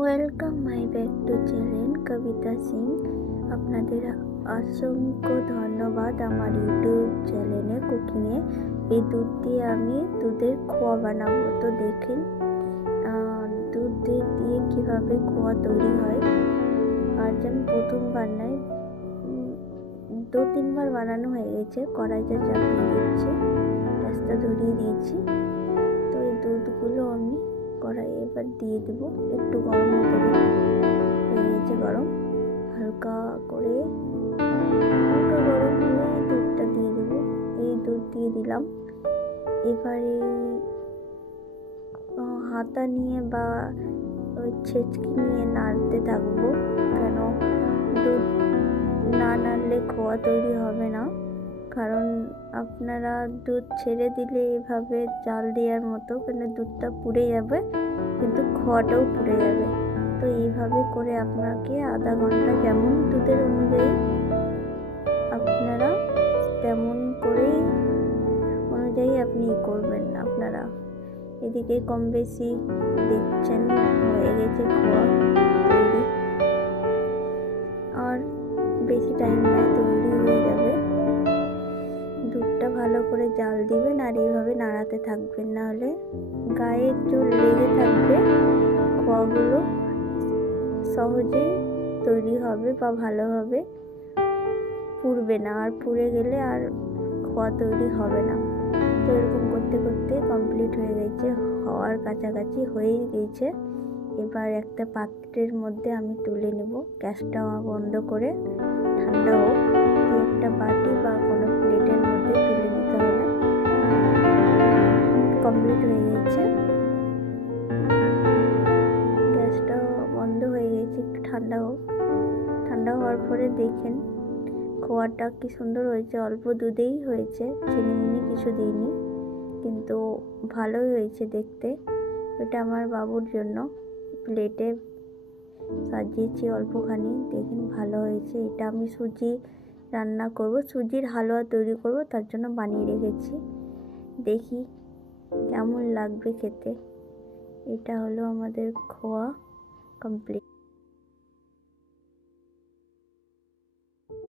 Welcome my back to channel Kavita Singh. আপনাদের অসংখ্য ধন্যবাদ আমার ইউটিউব চ্যানেলে কুকিংয়ে। এই দুধ দিয়ে আমি দুধের খোয়া বানাবো। তো দেখেন দুধ দিয়ে কীভাবে খোয়া তৈরি হয়। আজ আমি প্রথম বানাই, 2-3 বার বানানো হয়ে গেছে। কড়াইটা চাপিয়ে দিচ্ছি, গ্যাসটা ধরিয়ে দিয়েছি। তো এই দুধগুলো আমি কড়াইয়ে এবার দিয়ে দেব। একটু গরম হতে হয়ে গেছে, গরম হালকা গরম হলে দুধটা দিয়ে দেব। এই দুধ দিয়ে দিলাম। এবারে হাতা নিয়ে বা ওই ছেঁচকি নিয়ে নাড়তে থাকবো, কেন দুধ না নাড়লে খোয়া তৈরি হবে না। কারণ আপনারা দুধ ছেড়ে দিলে এভাবে জাল দেওয়ার মতো, কেন দুধটা পুড়ে যাবে কিন্তু খোয়াটাও পুড়ে যাবে। তো এইভাবে করে আপনাকে আধা ঘন্টা, যেমন দুধের অনুযায়ী আপনারা তেমন করেই আপনি করবেন। আপনারা এদিকে কম বেশি দেখছেন হয়ে গেছে খোয়া তৈরি, আর বেশি টাইম নেয়, তৈরি হয়ে যাবে। দুধটা ভালো করে জাল দিবেন আর এইভাবে নাড়াতে থাকবেন, নাহলে গায়ে চুল লেগে থাকবে। খোয়াগুলো সহজেই তৈরি হবে বা ভালোভাবে পুড়বে না, আর পুড়ে গেলে আর খোয়া তৈরি হবে না। তো এরকম করতে করতে কমপ্লিট হয়ে গেছে, হওয়ার কাছাকাছি হয়েই গেছে। এবার একটা পাত্রের মধ্যে আমি তুলে নেব। গ্যাসটা বন্ধ করে ঠান্ডা হোক, একটা বাটি বা কোনো প্লেটের মধ্যে তুলে নিতে হবে। কমপ্লিট হয়ে গেছে, গ্যাসটা বন্ধ হয়ে গেছে। একটু ঠান্ডা হোক, ঠান্ডা হওয়ার পরে দেখেন খোয়াটা কি সুন্দর হয়েছে। অল্প দুধেই হয়েছে, চিনি মিনি কিছু দিইনি, কিন্তু ভালোই হয়েছে দেখতে। এটা আমার বাবুর জন্য প্লেটে সাজিয়েছি অল্পখানি, দেখেন ভালো হয়েছে। এটা আমি সুজি রান্না করব, সুজির হালুয়া তৈরি করব, তার জন্য বানিয়ে রেখেছি। দেখি কেমন লাগবে খেতে। এটা হলো আমাদের খোয়া কমপ্লিট।